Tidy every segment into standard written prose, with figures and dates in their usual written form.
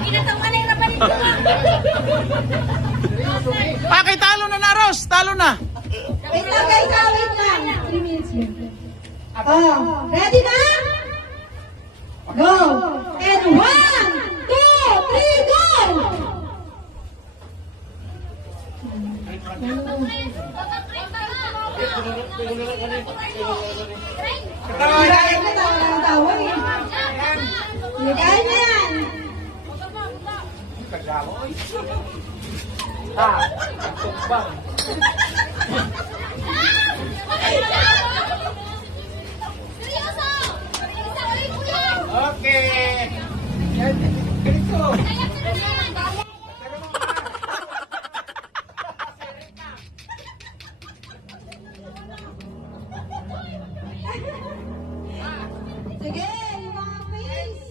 Ginatawa na yung napalit ko. Okay, talo na na, Ros. Talo na. Wait lang guys, wait lang. 3 minutes yun. Oh, ready na? Go! And 1, 2, 3, go! Tawa eh. Ligay na yan. Okay. Sige, yung mga face.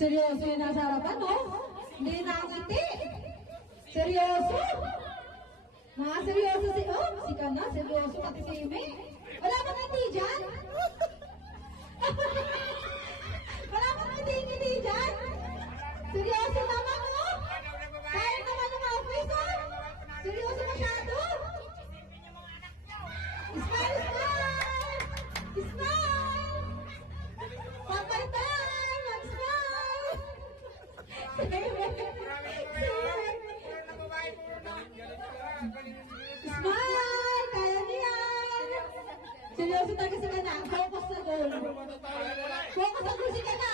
Seryoso yung nasa harapan, no? Hindi nakangiti. Seryoso? Mga seryoso si... Oh, si Kana, seryoso pati si Ime. Wala bang ngiti dyan? Wala bang ngiti dyan? Seryoso naman, no? Kaya naman yung mga face, oh? Seryoso masyado? Smile, smile! Smile! Papaitan! Mag-smile! Smile! Kaya niya yan! Seryoso talaga si Kana. Focus sa goal. Focus sa goal si Kana.